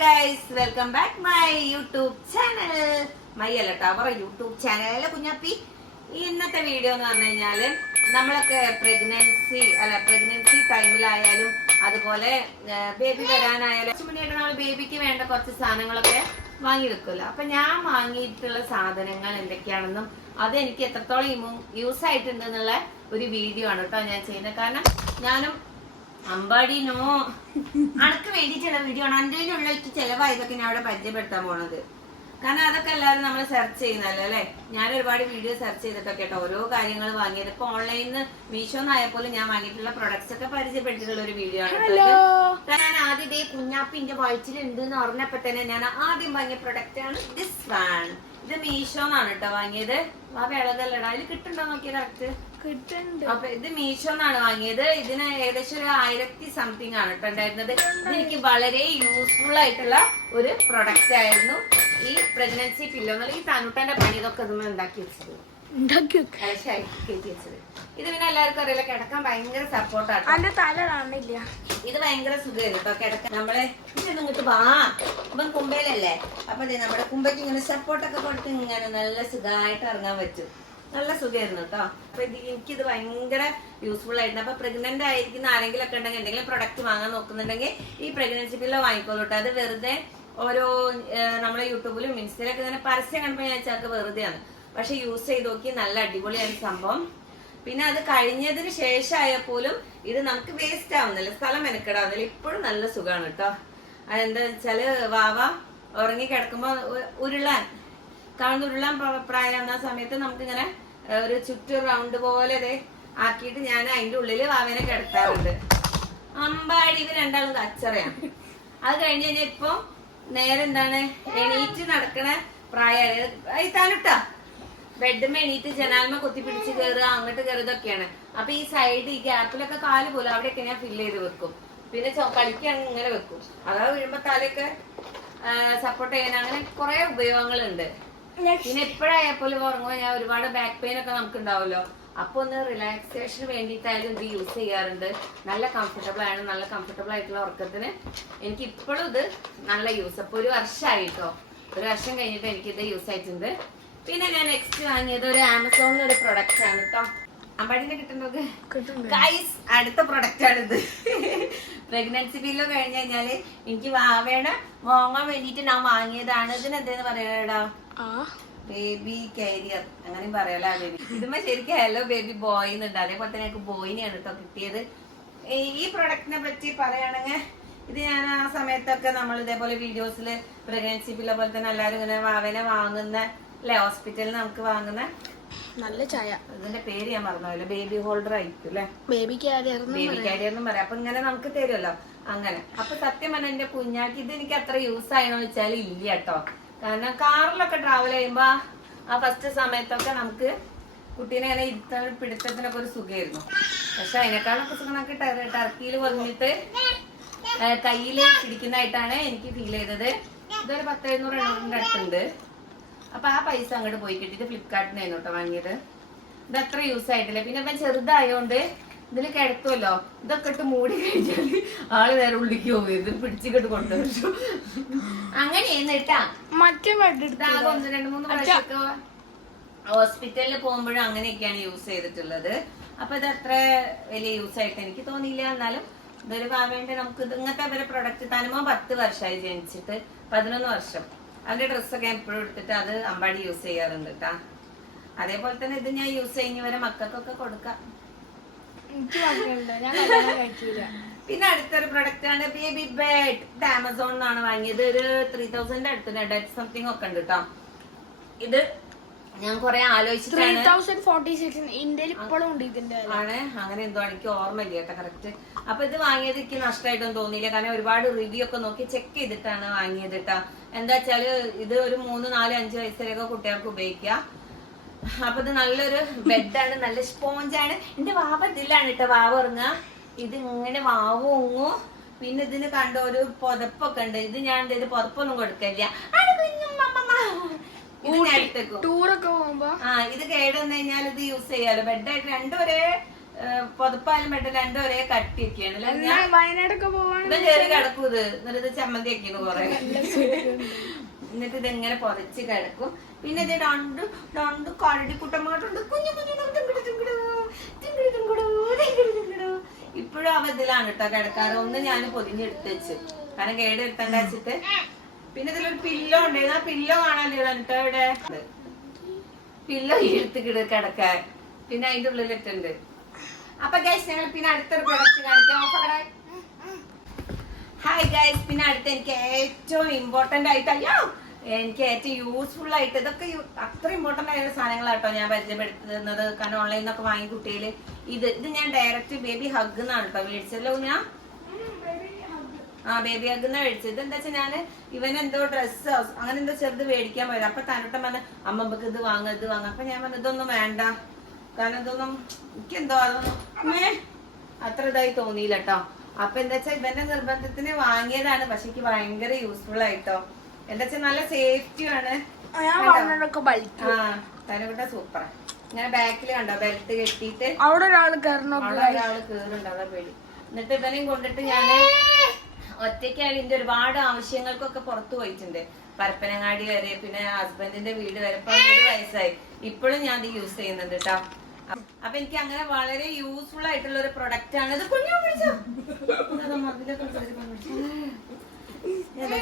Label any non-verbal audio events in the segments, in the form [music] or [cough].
Guys welcome back my YouTube channel my അല്ല tower YouTube channel കുഞ്ഞപ്പി? ഇന്നത്തെ video എന്ന് പറഞ്ഞു കഴിഞ്ഞാൽ നമ്മളൊക്കെ പ്രഗ്നൻസി അല്ല പ്രഗ്നൻസി ടൈമിലായാലും അതുപോലെ ബേബി വരാനായാലും കുറച്ച് മുന്നേ നമ്മൾ ബേബിക്ക് വേണ്ട കുറച്ച് സാധനങ്ങളൊക്കെ വാങ്ങി വെക്കുമല്ലോ അപ്പൊ ഞാൻ വാങ്ങിയിട്ടുള്ള സാധനങ്ങൾ എന്തൊക്കെയാണെന്നും അത് എനിക്ക് എത്രത്തോളം യൂസ് ആയിട്ടുണ്ട് എന്നുള്ള ഒരു വീഡിയോ ആണ് കേട്ടോ ഞാൻ ചെയ്യുന്നത്. കാരണം ഞാനും അമ്പാടിനോ അനക്ക് വേണ്ടിട്ടുള്ള വീഡിയോ ആണ്. അതിനുള്ള ചെലവായതൊക്കെ ഞാൻ അവിടെ പരിചയപ്പെടുത്താൻ പോണത്. കാരണം അതൊക്കെ എല്ലാവരും നമ്മൾ സെർച്ച് ചെയ്യുന്നല്ലോ അല്ലെ? ഞാൻ ഒരുപാട് വീഡിയോ സെർച്ച് ചെയ്തിട്ടൊക്കെ കേട്ടോ. ഓരോ കാര്യങ്ങൾ വാങ്ങിയത്. ഇപ്പൊ ഓൺലൈനിൽ നിന്ന് മീഷോന്നായപ്പോലും ഞാൻ വാങ്ങിയിട്ടുള്ള പ്രൊഡക്ട്സ് ഒക്കെ പരിചയപ്പെട്ടിട്ടുള്ള ഒരു വീഡിയോ ആണ് ഞാൻ ആദ്യം ഇതേ കുഞ്ഞാപ്പിന്റെ വയറ്റിലുണ്ട് എന്ന് പറഞ്ഞപ്പോ തന്നെ ഞാൻ ആദ്യം വാങ്ങിയ പ്രൊഡക്റ്റ് ആണ് ദിസ് വൺ ഇത് മീഷോന്നാണ് കേട്ടോ വാങ്ങിയത്. ആ വിളകല്ലടാ. അതിൽ കിട്ടുണ്ടോ നോക്കിയ കറക്റ്റ് കിട്ടുന്നുണ്ട്. അപ്പൊ ഇത് മീഷോന്നാണ് വാങ്ങിയത്. ഇതിന് ഏകദേശം ഒരു ആയിരത്തി സംതിങ് ആണ് കേട്ടോ ഉണ്ടായിരുന്നത്. എനിക്ക് വളരെ യൂസ്ഫുൾ ആയിട്ടുള്ള ഒരു പ്രൊഡക്റ്റ് ആയിരുന്നു. ഈ പ്രഗ്നൻസി പില്ലോ എന്നുള്ള ഈ തനുട്ടന്റെ പണി ഇതൊക്കെ ഇതുമ്മ ഉണ്ടാക്കി വെച്ചത്. ഇത് പിന്നെ എല്ലാവർക്കും അറിയില്ല കിടക്കാൻ ഭയങ്കര സപ്പോർട്ടാണ് തല കാണില്ല ഇത് ഭയങ്കര സുഖമായിരുന്നു കേട്ടോ കിടക്കാൻ. നമ്മളെ ഇതൊന്നും ഇങ്ങോട്ട് വാ. ഇപ്പം കുമ്പയിലല്ലേ? അപ്പൊ നമ്മുടെ കുമ്പയ്ക്ക് ഇങ്ങനെ സപ്പോർട്ടൊക്കെ കൊടുത്ത് ഇങ്ങനെ നല്ല സുഖമായിട്ട് ഇറങ്ങാൻ പറ്റും. നല്ല സുഖമായിരുന്നു കേട്ടോ അപ്പൊ എനിക്കിത് ഭയങ്കര യൂസ്ഫുൾ ആയിരുന്നു. അപ്പൊ പ്രഗ്നന്റ് ആയിരിക്കുന്ന ആരെങ്കിലും ഒക്കെ ഉണ്ടെങ്കിൽ എന്തെങ്കിലും പ്രൊഡക്റ്റ് വാങ്ങാൻ നോക്കുന്നുണ്ടെങ്കിൽ ഈ പ്രഗ്നൻസി പില്ലോ വാങ്ങിക്കോളൂട്ടോ അത് വെറുതെ ഓരോ നമ്മുടെ യൂട്യൂബിലും ഇൻസ്റ്റയിലൊക്കെ ഇങ്ങനെ പരസ്യം കണ്ടപ്പോൾ ഞാൻ വെച്ചാൽ വെറുതെയാണ്. പക്ഷെ യൂസ് ചെയ്ത് നോക്കി നല്ല അടിപൊളിയാണ് സംഭവം. പിന്നെ അത് കഴിഞ്ഞതിന് ശേഷമായപ്പോലും ഇത് നമുക്ക് വേസ്റ്റ് ആവുന്നില്ല. സ്ഥലം മെനക്കെടാവുന്നില്ല. ഇപ്പോഴും നല്ല സുഖമാണ് കേട്ടോ. അതെന്താ വെച്ചാൽ വാവ ഉറങ്ങി കിടക്കുമ്പോ ഉ- ഉരുളാൻ. കാണുന്ന ഉരുളാൻ പ്ര- പ്രായമാകുന്ന സമയത്ത് നമുക്കിങ്ങനെ ഒരു ചുറ്റു റൗണ്ട് പോലെ ദേ ആക്കിയിട്ട് ഞാൻ അതിന്റെ ഉള്ളിൽ വാവേനെ കിടത്താറുണ്ട്. അമ്പാടി ഇവ രണ്ടാളും കച്ചറയാണ് അത് കഴിഞ്ഞ് കഴിഞ്ഞാൽ ഇപ്പൊ നേരെ എന്താണ് എണീറ്റ് നടക്കണ പ്രായമായി താനിട്ടാ ബെഡ്മ എണീറ്റ് ജനാൽമ കൊത്തി പിടിച്ച് കയറുക അങ്ങോട്ട് കയറുതൊക്കെയാണ് അപ്പൊ ഈ സൈഡ് ഈ ഗ്യാപ്പിലൊക്കെ കാൽ പോലും അവിടെയൊക്കെ ഞാൻ ഫില്ല് ചെയ്ത് വെക്കും. പിന്നെ കളിക്കാൻ ഇങ്ങനെ വെക്കും. അതാ വീഴുമ്പോ തലയൊക്കെ സപ്പോർട്ട് ചെയ്യാൻ അങ്ങനെ കുറെ ഉപയോഗങ്ങളുണ്ട്. പിന്നെ എപ്പോഴായപ്പോലും ഉറങ്ങുമ്പോൾ ഞാൻ ഒരുപാട് ബാക്ക് പെയിൻ ഒക്കെ നമുക്ക് ഉണ്ടാവുമല്ലോ അപ്പൊ ഒന്ന് റിലാക്സേഷന് വേണ്ടിയിട്ടായാലും ഇത് യൂസ് ചെയ്യാറുണ്ട്? നല്ല കംഫർട്ടബിൾ ആണ് നല്ല കംഫർട്ടബിൾ ആയിട്ടുള്ള ഉറക്കത്തിന് എനിക്ക് ഇപ്പോഴും ഇത് നല്ല യൂസ് അപ്പൊ ഒരു വർഷമായി കേട്ടോ ഒരു വർഷം കഴിഞ്ഞിട്ട് എനിക്കിത് ഇത് യൂസ് ആയിട്ടുണ്ട്. പിന്നെ ഞാൻ നെക്സ്റ്റ് വാങ്ങിയത് ഒരു ആമസോണിൽ ഒരു പ്രൊഡക്റ്റ് ആണ് കേട്ടോ അമ്പാടിനെ കിട്ടുന്നത്? ഗൈസ് അടുത്ത പ്രൊഡക്റ്റ് ആണിത്. പ്രഗ്നൻസി ബില്ലോ കഴിഞ്ഞു കഴിഞ്ഞാൽ എനിക്ക് വാവേടെ മോങ്ങാൻ വേണ്ടിട്ട് ഞാൻ വാങ്ങിയതാണ്. ഇതിന് എന്തേന്ന് പറയാടാ ബേബി കാരിയർ അങ്ങനെയും പറയാലോ ബേബി ഇതുമ്മ ശരിക്കും ഹലോ ബേബി ബോയ് എന്നുണ്ട്. അതേപോലെ തന്നെ എനിക്ക് ബോയിനെയാണ് കേട്ടോ കിട്ടിയത്. ഈ- പ്രൊഡക്റ്റിനെ പറ്റി പറയുകയാണെങ്കിൽ ഇത് ഞാൻ ആ സമയത്തൊക്കെ നമ്മൾ ഇതേപോലെ വീഡിയോസിൽ പ്രഗ്നൻസി പിള്ള പോലെ തന്നെ എല്ലാവരും ഇങ്ങനെ വാവനെ വാങ്ങുന്ന അല്ലെ ഹോസ്പിറ്റലിൽ നമുക്ക് വാങ്ങുന്ന നല്ല ചായ. ഇതിന്റെ പേര് ഞാൻ മറന്നല്ലോ ബേബി ഹോൾഡർ ആയിരിക്കും അല്ലെ? ബേബി കാരിയർ ബേബി കാരിയർ എന്നും പറയാം. അപ്പൊ ഇങ്ങനെ നമുക്ക് തരുമല്ലോ. അങ്ങനെ. അപ്പൊ സത്യം പറഞ്ഞ എന്റെ കുഞ്ഞാക്ക് ഇത് എനിക്ക് അത്ര യൂസ് ആയെന്ന് വെച്ചാൽ ഇല്ല കേട്ടോ കാരണം കാറിലൊക്കെ ട്രാവൽ ചെയ്യുമ്പോ ആ ഫസ്റ്റ് സമയത്തൊക്കെ നമുക്ക് കുട്ടീനെ ഇങ്ങനെ ഇരുത്ത പിടുത്തത്തിനൊക്കെ ഒരു സുഖമായിരുന്നു പക്ഷെ അതിനേക്കാളൊക്കെ സുഖമൊക്കെ ടർക്കിയിൽ വന്നിട്ട് കയ്യിൽ പിടിക്കുന്നതായിട്ടാണ് എനിക്ക് ഫീൽ ചെയ്തത്. ഇതൊരു പത്ത് എഴുന്നൂറ് എണ്ണൂറിന്റെ അടുത്തുണ്ട്. അപ്പൊ ആ പൈസ അങ്ങോട്ട് പോയി കിട്ടിയിട്ട് ഫ്ലിപ്കാർട്ടിനായിരുന്നു കേട്ടോ വാങ്ങിയത്. ഇത് അത്ര യൂസ് ആയിട്ടില്ല. പിന്നെ ഇപ്പം ചെറുതായോണ്ട് ഇതിൽ കിടത്തുമല്ലോ ഇതൊക്കെ ഇട്ട് മൂടി കഴിഞ്ഞാൽ ആൾ നേരെ ഉള്ളിക്ക് പോകും. ഇത് പിടിച്ചിട്ട് കൊണ്ടുവരും. അങ്ങനെയായിരുന്നു എന്നിട്ടാ മറ്റേ ഇതാകെ ഒന്ന് രണ്ട് മൂന്ന് പ്രാവശ്യമൊക്കെ ഹോസ്പിറ്റലിൽ പോകുമ്പോഴും അങ്ങനെയൊക്കെയാണ് യൂസ് ചെയ്തിട്ടുള്ളത്. അപ്പൊ ഇത് അത്ര വലിയ യൂസ് ആയിട്ട് എനിക്ക് തോന്നിയില്ല. എന്നാലും ഇതൊരു ഭാവേണ്ടി നമുക്ക് ഇങ്ങനത്തെ ഇവരെ പ്രൊഡക്റ്റ് തനുമോ പത്ത് വർഷമായി ജനിച്ചിട്ട് പതിനൊന്ന് വർഷം. അതിന്റെ ഡ്രസ്സൊക്കെ എപ്പോഴും എടുത്തിട്ട് അത് അമ്പാടി യൂസ് ചെയ്യാറുണ്ട് കേട്ടാ. അതേപോലെ തന്നെ ഇത് ഞാൻ യൂസ് ചെയ്യുന്നവരെ വരെ മക്കൾക്കൊക്കെ കൊടുക്കാം. എനിക്ക് മക്കളുണ്ട് ഞാൻ കല്യാണം പിന്നെ അടുത്തൊരു പ്രൊഡക്റ്റ് ആണ് ബേബി ബെഡ് ഇത് ആമസോണിൽ നിന്നാണ് വാങ്ങിയത്. ഒരു ത്രീ തൗസൻഡ് അടുത്ത് ഡെഡ് സംതിങ് ഒക്കെ ഉണ്ട് കേട്ടോ ഇത് ഞാൻ കൊറേ ആലോചിച്ചിട്ടാണ്. ഇന്ത്യയിൽ ഇപ്പോഴും ഉണ്ട് ഇതിന്റെ. ആണ്. അങ്ങനെ എന്തോ എനിക്ക് ഓർമ്മയില്ല കേട്ടോ. കറക്റ്റ് അപ്പൊ ഇത് വാങ്ങിയത് എനിക്ക് നഷ്ടമായിട്ടൊന്നും തോന്നിയില്ല. കാരണം ഒരുപാട് റിവ്യൂ ഒക്കെ നോക്കി ചെക്ക് ചെയ്തിട്ടാണ് വാങ്ങിയത് കേട്ടോ എന്താ വെച്ചാൽ ഇത് ഒരു മൂന്ന് നാല് അഞ്ച് വയസ്സിലൊക്കെ കുട്ടികൾക്ക് ഉപയോഗിക്കാം അപ്പൊ ഇത് നല്ലൊരു ബെഡാണ് നല്ല സ്പോഞ്ചാണ് എന്റെ വാവ ഇതിലാണ് കേട്ടോ വാവ ഉറങ്ങുക. ഇത് ഇങ്ങനെ വാവ ഉങ്ങു. പിന്നെ ഇതിന് കണ്ട ഒരു പുതപ്പൊക്കെ ഉണ്ട്. ഇത് ഞാൻ ഇത് പുതപ്പൊന്നും കൊടുക്കില്ല ടൂറൊക്കെ പോകുമ്പോ? ആ ഇത് കേടുവന്നു കഴിഞ്ഞാൽ ഇത് യൂസ് ചെയ്യാലോ. ബെഡായിട്ട് രണ്ടും ഒരേ പുതപ്പായാലും ബെഡ് രണ്ടും ഒരേ കട്ടിയൊക്കെയാണ്? വയനാടൊക്കെ പോവാണ്? ഇത് കയറി കിടക്കും ഇത്. എന്നിട്ട് ഇത് ചമ്മന്തി ഒക്കെ കൊറേ. [laughs] എന്നിട്ട് ഇതെങ്ങനെ പൊതച്ച് കിടക്കും. പിന്നെ ഇത് രണ്ട് രണ്ട് കരടി കുട്ടന്മാരുണ്ട്. കുഞ്ഞു കുഞ്ഞു. ഇപ്പോഴും അവ ഇതിലാണ് കേട്ടോ കിടക്കാറ്. ഒന്ന് ഞാൻ പൊതിഞ്ഞെടുത്ത് വെച്ച്. കാരണം കേട് വെച്ചിട്ട്. പിന്നെ ഇതിലൊരു പില്ലോ ഉണ്ടായിരുന്നു. ആ പില്ലോ കാണാല്ലോ കേട്ടോ ഇവിടെ പില്ലോ എടുത്ത് കിട കിടക്കാൻ. പിന്നെ അതിന്റെ ഉള്ളിലിട്ടുണ്ട്. അപ്പൊ ഗൈസ് ഞങ്ങൾ പിന്നെ അടുത്തൊരു പ്രൊഡക്റ്റ് കാണിക്കാം. ഓഫ് അവിടെ ഹായ് ഗൈസ് പിന്നെ അടുത്ത് എനിക്ക് ഏറ്റവും ഇമ്പോർട്ടന്റ് ആയിട്ട് അയ്യോ എനിക്ക് ഏറ്റവും യൂസ്ഫുൾ ആയിട്ട് ഇതൊക്കെ അത്ര ഇമ്പോർട്ടന്റ് ആയ സാധനങ്ങളാട്ടോ ഞാൻ പരിചയപ്പെടുത്തുന്നത്. കാരണം ഓൺലൈനിൽ നിന്നൊക്കെ വാങ്ങി കുട്ടിയിൽ ഇത് ഇത് ഞാൻ ഡയറക്റ്റ് ബേബി ഹഗ് എന്നാണ് കേട്ടോ മേടിച്ചല്ലോ ഞാൻ ആ ബേബി ഹഗ് എന്നാ മേടിച്ചത്. എന്താ വെച്ചാൽ ഞാൻ ഇവൻ എന്തോ ഡ്രസ്സോ അങ്ങനെ എന്തോ ചെറുത് മേടിക്കാൻ പോയത്. അപ്പൊ തന്നോട്ടം പറഞ്ഞ അമ്മമ്മക്ക് ഇത് വാങ്ങ ഇത് വാങ്ങ. അപ്പൊ ഞാൻ പറഞ്ഞു ഇതൊന്നും വേണ്ട. കാരണം ഇതൊന്നും എനിക്കെന്തോ അതൊന്നും അത്ര ഇതായി തോന്നിയില്ല കേട്ടോ അപ്പൊ എന്താ വെച്ചാൽ ഇവന്റെ നിർബന്ധത്തിന് വാങ്ങിയതാണ് പക്ഷെ എനിക്ക് ഭയങ്കര യൂസ്ഫുൾ ആയിട്ടോ. എന്താ വെച്ചാൽ നല്ല സേഫ്റ്റിയാണ് തലവിട്ട സൂപ്പർ ഇങ്ങനെ ബാക്കിൽ കണ്ടോ ബെൽറ്റ് കെട്ടിയിട്ട് അവിടെ ഒരാൾ കയറണോ അതാ പേടി. എന്നിട്ട് ഇവനെയും കൊണ്ടിട്ട് ഞാൻ ഒറ്റയ്ക്കാണ് ഇതിന്റെ ഒരുപാട് ആവശ്യങ്ങൾക്കൊക്കെ പുറത്തു പോയിട്ടുണ്ട്. പരപ്പനങ്ങാടി വരെ പിന്നെ ഹസ്ബൻഡിന്റെ വീട് വരെ ഇപ്പൊ ഒരു വയസ്സായി. ഇപ്പോഴും ഞാൻ ഇത് യൂസ് ചെയ്യുന്നുണ്ട് കേട്ടോ അപ്പൊ എനിക്ക് അങ്ങനെ വളരെ യൂസ്ഫുൾ ആയിട്ടുള്ള ഒരു പ്രൊഡക്റ്റ് ആണ്. ഇത് കുഞ്ഞു.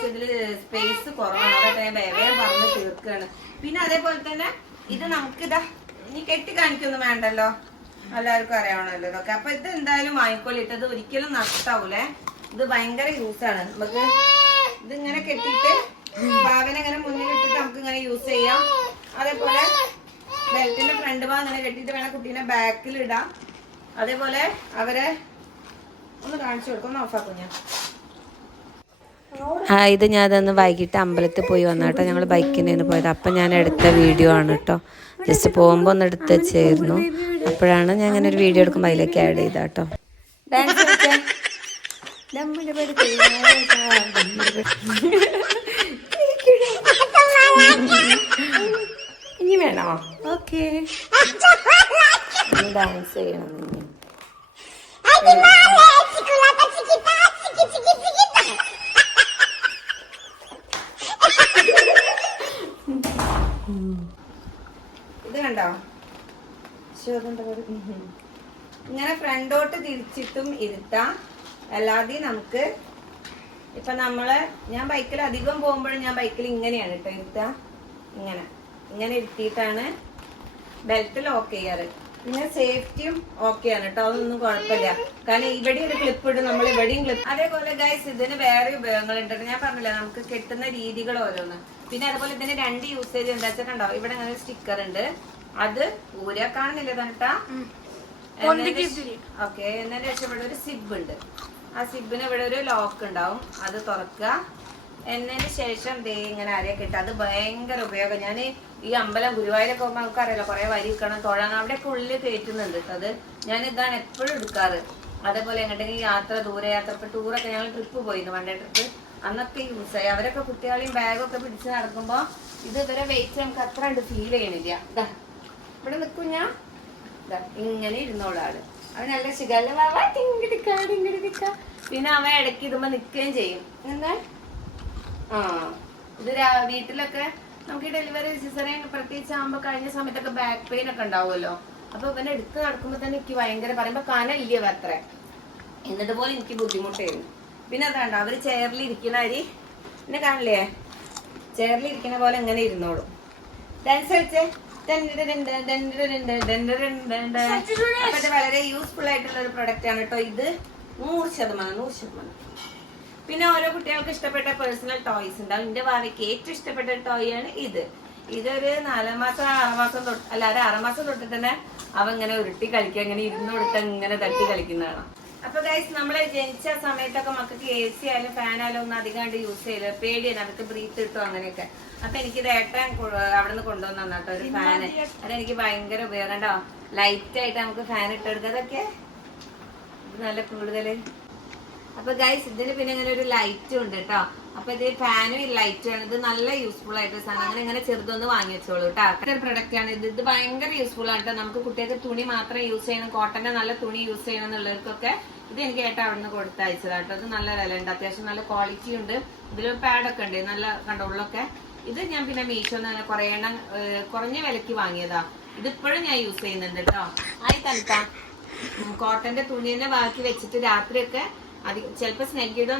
ഇതിൽ സ്പേസ് കുറവാണ്. അതൊക്കെ പറഞ്ഞ് തീർക്കാണ് പിന്നെ അതേപോലെ തന്നെ ഇത് നമുക്ക് ഇതാ ഇനി കെട്ടി കാണിക്കൊന്നും വേണ്ടല്ലോ. എല്ലാവർക്കും അറിയാവണല്ലോ ഇതൊക്കെ. അപ്പൊ ഇത് എന്തായാലും വാങ്ങിക്കോളിട്ട് ഇത് ഒരിക്കലും നഷ്ടാവൂലേ. ഇത് ഭയങ്കര യൂസ് ആണ്. നമുക്ക് ഇത് ഇങ്ങനെ കെട്ടിട്ട് ഭാവന ഇങ്ങനെ മുന്നിലിട്ടിട്ട് നമുക്ക് ഇങ്ങനെ യൂസ് ചെയ്യാം. അതേപോലെ ബെൽറ്റിന്റെ ഫ്രണ്ട് ഭാഗം ഇങ്ങനെ കെട്ടിയിട്ട് വേണം കുട്ടീനെ ബാക്കിൽ ഇടാം. അതേപോലെ അവരെ ഒന്ന് കാണിച്ചു കൊടുക്കും. ഒന്ന് ഓഫാക്കും ഞാൻ. ആ ഇത് ഞാൻ അതൊന്ന് വൈകിട്ട് അമ്പലത്തിൽ പോയി വന്ന കേട്ടോ. ഞങ്ങൾ ബൈക്കിനാണ് പോയത്. അപ്പം ഞാൻ എടുത്ത വീഡിയോ ആണ് കേട്ടോ. ജസ്റ്റ് പോകുമ്പോൾ ഒന്ന് എടുത്ത് വെച്ചായിരുന്നു. അപ്പോഴാണ് ഞാൻ അങ്ങനെ ഒരു വീഡിയോ എടുക്കുമ്പോൾ അതിലേക്ക് ആഡ് ചെയ്ത കേട്ടോ. ഡാൻസ് [laughs] ഇനി വേണോ? ഓക്കെ. ഡാൻസ് ചെയ്യണം ഇത് കണ്ടോ? ഇങ്ങനെ ഫ്രണ്ടോട്ട് തിരിച്ചിട്ടും ഇരുത്താം. അല്ലാതെ നമുക്ക് ഇപ്പൊ നമ്മൾ ഞാൻ ബൈക്കിൽ അധികം പോകുമ്പോഴും ഞാൻ ബൈക്കിൽ ഇങ്ങനെയാണ് കേട്ടോ ഇരുത്തുക ഇങ്ങനെ. ഇങ്ങനെ ഇരുത്തിയിട്ടാണ് ബെൽറ്റ് ലോക്ക് ചെയ്യാറ്. പിന്നെ സേഫ്റ്റിയും ഓക്കെയാണ് കേട്ടോ അതൊന്നും കുഴപ്പമില്ല. കാരണം ഇവിടെ ഒരു ക്ലിപ്പ് ഇടും നമ്മൾ ഇവിടെയും ക്ലിപ്പ് അതേപോലെ ഗൈസ് ഇതിന് വേറെ ഉപയോഗങ്ങളുണ്ട് ഉണ്ട് ഞാൻ പറഞ്ഞില്ല നമുക്ക് കെട്ടുന്ന രീതികൾ ഓരോന്ന്. പിന്നെ അതുപോലെ ഇതിന് രണ്ട് യൂസേജ് എന്താ വെച്ചിട്ടുണ്ടോ ഇവിടെ അങ്ങനെ സ്റ്റിക്കർ ഉണ്ട്. അത് ഊരാ കാണുന്നില്ല തന്നിട്ടാ ഓക്കെ എന്നതിന് ശേഷം ഇവിടെ ഒരു സിബ് ഉണ്ട്. ആ സിബിന് ഇവിടെ ഒരു ലോക്ക് ഉണ്ടാവും. അത് തുറക്കുക. എന്നതിന് ശേഷം ദേ ഇങ്ങനെ അരയൊക്കെ ഇട്ട് അത് ഭയങ്കര ഉപയോഗം. ഞാൻ ഈ അമ്പലം ഗുരുവായൂരൊക്കെ പോകുമ്പോൾ നമുക്ക് അറിയാലോ കുറെ വരി നിൽക്കണം തൊഴാൻ അവിടെ ഉള്ളിൽ കയറ്റുന്നുണ്ട് അത്. ഞാൻ ഇതാണ് എപ്പോഴും എടുക്കാറ്. അതേപോലെ എങ്ങോട്ടെങ്കിലും യാത്ര ദൂരയാത്ര ഇപ്പൊ ടൂറൊക്കെ ഞങ്ങൾ ട്രിപ്പ് പോയിരുന്നു വൺ ട്രിപ്പ് അന്നൊക്കെ യൂസ് ആയി അവരൊക്കെ കുട്ടികളെയും ബാഗൊക്കെ പിടിച്ച് നടക്കുമ്പോൾ ഇത് ഇവരെ വെയിറ്റ് നമുക്ക് അത്ര ഉണ്ട് ഫീൽ ചെയ്യണില്ല. ഇവിടെ നിൽക്കും ഞാൻ ഇങ്ങനെ ഇരുന്നോളാണ് അവൻ നല്ല ശിഖല്ല പിന്നെ അവൻ ഇടയ്ക്ക് ഇതുമ്പോ നിക്കുകയും ചെയ്യും. എന്താ ആ ഇത് വീട്ടിലൊക്കെ നമുക്ക് ഈ ഡെലിവറി സിസറിയൻ പ്രത്യേകിച്ച് ആകുമ്പോ കഴിഞ്ഞ സമയത്തൊക്കെ ബാക്ക് പെയിൻ ഒക്കെ ഉണ്ടാവുമല്ലോ അപ്പൊ ഇവനെ എടുത്ത് നടക്കുമ്പോ തന്നെ എനിക്ക് ഭയങ്കര പറയുമ്പോ കനല്ല അത്ര എന്നിട്ട് പോലെ എനിക്ക് ബുദ്ധിമുട്ടായിരുന്നു പിന്നെ അതാണ്ട് അവർ ചെയറിൽ ഇരിക്കുന്ന അരി എന്നെ കാണില്ലേ ചെയറിൽ ഇരിക്കുന്ന പോലെ എങ്ങനെ ഇരുന്നോളൂ ഡാൻസ് കളിച്ചേ വളരെ യൂസ്ഫുൾ ആയിട്ടുള്ള ഒരു പ്രൊഡക്റ്റ് ആണ് കേട്ടോ ഇത് നൂറ് ശതമാനം നൂറ് ശതമാനം പിന്നെ ഓരോ കുട്ടികൾക്ക് ഇഷ്ടപ്പെട്ട പേഴ്സണൽ ടോയ്സ് ഉണ്ടാവും. എന്റെ ഭാവിക്ക് ഏറ്റവും ഇഷ്ടപ്പെട്ട ടോയ് ആണ് ഇത്. ഇതൊരു നാലാം മാസം ആറാം മാസം തൊട്ട് അല്ല ഒരു ആറാം മാസം തൊട്ട് തന്നെ അവ ഇങ്ങനെ ഉരുട്ടി കളിക്കുക ഇങ്ങനെ ഇരുന്ന് കൊടുത്ത് ഇങ്ങനെ തട്ടി കളിക്കുന്നതാണ് അപ്പൊ ഗൈസ് നമ്മൾ ജനിച്ച സമയത്തൊക്കെ മക്കൾക്ക് എ സി ആയാലും ഫാൻ ആയാലും ഒന്നും അധികമായിട്ട് യൂസ് ചെയ്യില്ല പേടിയാണ്. അവർക്ക് ബ്രീത്ത് കിട്ടും അങ്ങനെയൊക്കെ. അപ്പൊ എനിക്ക് ഇത് ഏട്ടൻ കൊ- അവിടുന്ന് കൊണ്ടുവന്നു കേട്ടോ ഒരു ഫാന് അതെനിക്ക് ഭയങ്കര ഉപയോഗം. ലൈറ്റ് ആയിട്ട് നമുക്ക് ഫാൻ ഇട്ടെടുക്കാതൊക്കെ നല്ല കൂടുതൽ. അപ്പൊ ഗൈസ് ഇതിന് പിന്നെ ഇങ്ങനെ ഒരു ലൈറ്റും ഉണ്ട് കേട്ടോ അപ്പൊ ഇത് ഫാനും ലൈറ്റും ആണ്. ഇത് നല്ല യൂസ്ഫുൾ ആയിട്ട് സാധനം. അങ്ങനെ ഇങ്ങനെ ചെറുതൊന്ന് വാങ്ങി വെച്ചോളൂ കേട്ടോ ഒരു പ്രൊഡക്റ്റ് ആണ് ഇത്. ഇത് ഭയങ്കര യൂസ്ഫുൾ ആണ്. നമുക്ക് കുട്ടികൾക്ക് തുണി മാത്രം യൂസ് ചെയ്യണം. കോട്ടന്റെ നല്ല തുണി യൂസ് ചെയ്യണം എന്നുള്ളവർക്കൊക്കെ ഇത് എനിക്ക് ഏട്ടാ അവിടെ നിന്ന് കൊടുത്തയച്ചതാ കേട്ടോ ഇത് നല്ല വില ഉണ്ട് അത്യാവശ്യം നല്ല ക്വാളിറ്റി ഉണ്ട്. ഇതിൽ പാഡൊക്കെ ഉണ്ട്. നല്ല കണ്ട ഉള്ളൊക്കെ. ഇത് ഞാൻ പിന്നെ മീഷോന്ന് കുറേ എണ്ണം കുറഞ്ഞ വിലക്ക് വാങ്ങിയതാ. ഇതിപ്പോഴും ഞാൻ യൂസ് ചെയ്യുന്നുണ്ട് കേട്ടോ ആയി തണുത്ത. കോട്ടന്റെ തുണി തന്നെ ബാക്കി വെച്ചിട്ട് രാത്രിയൊക്കെ അധികം ചിലപ്പോൾ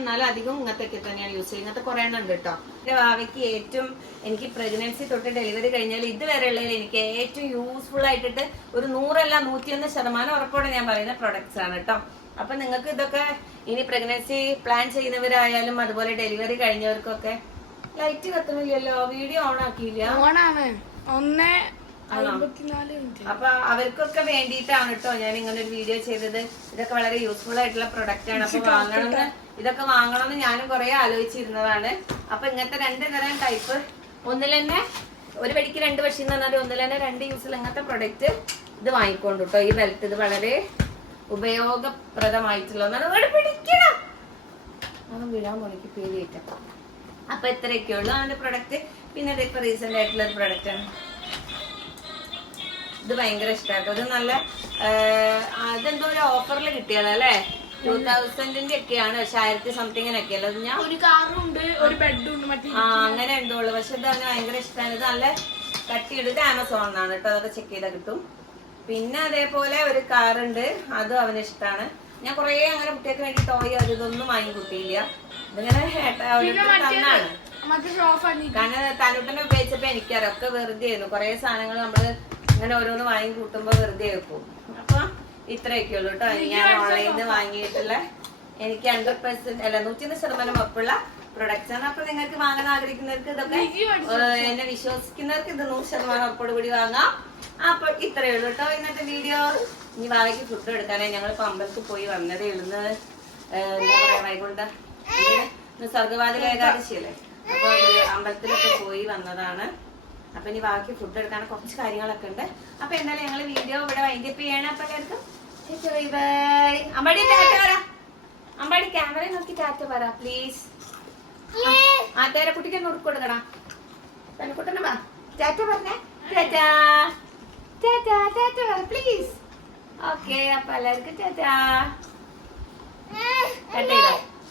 എന്നാലും അധികം ഇങ്ങനത്തെയൊക്കെ തന്നെയാണ് യൂസ് ചെയ്യുന്നത്. ഇങ്ങനത്തെ കുറേ എണ്ണം ഉണ്ട് കേട്ടോ. എന്റെ ഭാവിക്ക് ഏറ്റവും എനിക്ക് പ്രഗ്നൻസി തൊട്ട് ഡെലിവറി കഴിഞ്ഞാൽ ഇതുവരെ ഉള്ളതിൽ എനിക്ക് ഏറ്റവും യൂസ്ഫുൾ ആയിട്ടിട്ട് ഒരു നൂറല്ല നൂറ്റിയൊന്ന് ശതമാനം ഉറപ്പോടെ ഞാൻ പറയുന്ന പ്രൊഡക്ട്സ് ആണ് കേട്ടോ. അപ്പൊ നിങ്ങൾക്ക് ഇതൊക്കെ ഇനി പ്രഗ്നൻസി പ്ലാൻ ചെയ്യുന്നവരായാലും അതുപോലെ ഡെലിവറി കഴിഞ്ഞവർക്കൊക്കെ ലൈറ്റ് കത്തുന്നില്ലല്ലോ വീഡിയോ ഓൺ ആക്കിയില്ല. ഓണാണ് ഒന്ന് അപ്പൊ അവർക്കൊക്കെ വേണ്ടിയിട്ടാണ് കേട്ടോ ഞാൻ ഇങ്ങനെ ഒരു വീഡിയോ ചെയ്തത്. ഇതൊക്കെ വളരെ യൂസ്ഫുൾ ആയിട്ടുള്ള പ്രൊഡക്റ്റ് ആണ്. അപ്പൊ വാങ്ങണമെന്ന് ഇതൊക്കെ വാങ്ങണമെന്ന് ഞാനും കുറെ ആലോചിച്ചിരുന്നതാണ്. അപ്പൊ ഇങ്ങനത്തെ രണ്ട് തരം ടൈപ്പ് ഒന്നിൽ തന്നെ ഒരു വെടിക്ക് രണ്ട് പക്ഷി എന്ന് പറഞ്ഞാൽ ഒന്നിൽ തന്നെ രണ്ട് യൂസിൽ ഇങ്ങനത്തെ പ്രൊഡക്റ്റ് ഇത് വാങ്ങിക്കൊണ്ട് കേട്ടോ ഈ ബെൽറ്റ് ഇത് വളരെ ഉപയോഗപ്രദമായിട്ടുള്ളതാണ് ഇവിടെ പിടിക്കണം. വിടാൻ പോണിക്ക് പേടിയേറ്റ അപ്പൊ ഇത്രയൊക്കെ ഉള്ളു അവന്റെ പ്രൊഡക്റ്റ് പിന്നെ ഇതിപ്പോ റീസെന്റ് ആയിട്ടുള്ള ഒരു പ്രൊഡക്റ്റ് ആണ്. ഇത് ഭയങ്കര ഇഷ്ടമാട്ടോ ഇത് നല്ല അതെന്തോ ഒരു ഓഫറിൽ കിട്ടിയതല്ലേ അല്ലേ? ടൂ തൗസൻഡിന്റെ ഒക്കെയാണ് പക്ഷെ ആയിരത്തി സംതിങ്ങിനൊക്കെ അല്ലേ ഞാൻ ഒരു കാറും ഉണ്ട് ഒരു ബെഡും ഉണ്ട് മറ്റേ ആ അങ്ങനെ എന്തോ ഉള്ളു. പക്ഷെ ഇത് അവന് ഭയങ്കര ഇഷ്ടമാണ് ഇത് നല്ല ഇത് ആമസോണിനാണ് കേട്ടോ. അതൊക്കെ ചെക്ക് ചെയ്താൽ കിട്ടും. പിന്നെ അതേപോലെ ഒരു കാറുണ്ട്. അതും അവന് ഇഷ്ടമാണ് ഞാൻ കുറേ അങ്ങനെ കുട്ടികൾക്ക് വേണ്ടി ടോയ് അത് ഇതൊന്നും വാങ്ങി കിട്ടിയില്ല. ഇതിങ്ങനെ തന്നാണ്. കാരണം തനുട്ടനെ ഉപയോഗിച്ചപ്പോ എനിക്കറിയാം. ഒക്കെ വെറുതെ ആയിരുന്നു കൊറേ സാധനങ്ങൾ നമ്മൾ ഇങ്ങനെ ഓരോന്ന് വാങ്ങി കൂട്ടുമ്പോ വെറുതെ വെക്കും അപ്പൊ ഇത്രയൊക്കെ ഉള്ളൂ കേട്ടോ ഞാൻ ഓൺലൈനിൽ നിന്ന് വാങ്ങിയിട്ടുള്ള എനിക്ക് ഹൺഡ്രഡ് പെർസെന്റ് അല്ല നൂറ്റിയൊന്ന് ശതമാനം ഉറപ്പുള്ള പ്രൊഡക്ട്സ് ആണ്. അപ്പൊ നിങ്ങൾക്ക് വാങ്ങാൻ ആഗ്രഹിക്കുന്നവർക്ക് ഇതൊക്കെ എന്നെ വിശ്വസിക്കുന്നവർക്ക് ഇത് നൂറ് ശതമാനം ഉറപ്പോട് കൂടി വാങ്ങാം. അപ്പൊ ഇത്രയേ ഉള്ളൂ കേട്ടോ ഇന്നത്തെ വീഡിയോ ഇനി വാവയ്ക്ക് ഫുഡ് എടുക്കാനായി ഞങ്ങൾ അമ്പലത്തിൽ പോയി വന്നതേ ഉള്ളൂ വൈകുണ്ഠ. ഇന്ന് ഏകാദശിയല്ലേ? അപ്പൊ അമ്പലത്തിലൊക്കെ പോയി വന്നതാണ്. അപ്പൊ ഇനി ബാക്കി ഫുഡ് എടുക്കാൻ കുറച്ച് കാര്യങ്ങളൊക്കെ ഉണ്ട്. അപ്പൊ എന്തായാലും ഞങ്ങൾ വീഡിയോ ഇവിടെ വൈൻഡപ്പ് ചെയ്യണം. അപ്പൊ എല്ലാവർക്കും അമ്പാടി ടാറ്റ പറ. അമ്പാടി ക്യാമറ നോക്കി ടാറ്റ പറ പ്ലീസ് ആ തേരെ കുട്ടിക്ക് നുറുക്ക് കൊടുക്കടാ. തനിക്കുട്ടനെ വാ. ടാറ്റ പറഞ്ഞേ. ടാറ്റ. ടാറ്റ ടാറ്റ പറ പ്ലീസ് ഓക്കെ അപ്പൊ എല്ലാവർക്കും ടാറ്റ. കട്ട് ചെയ്തോ.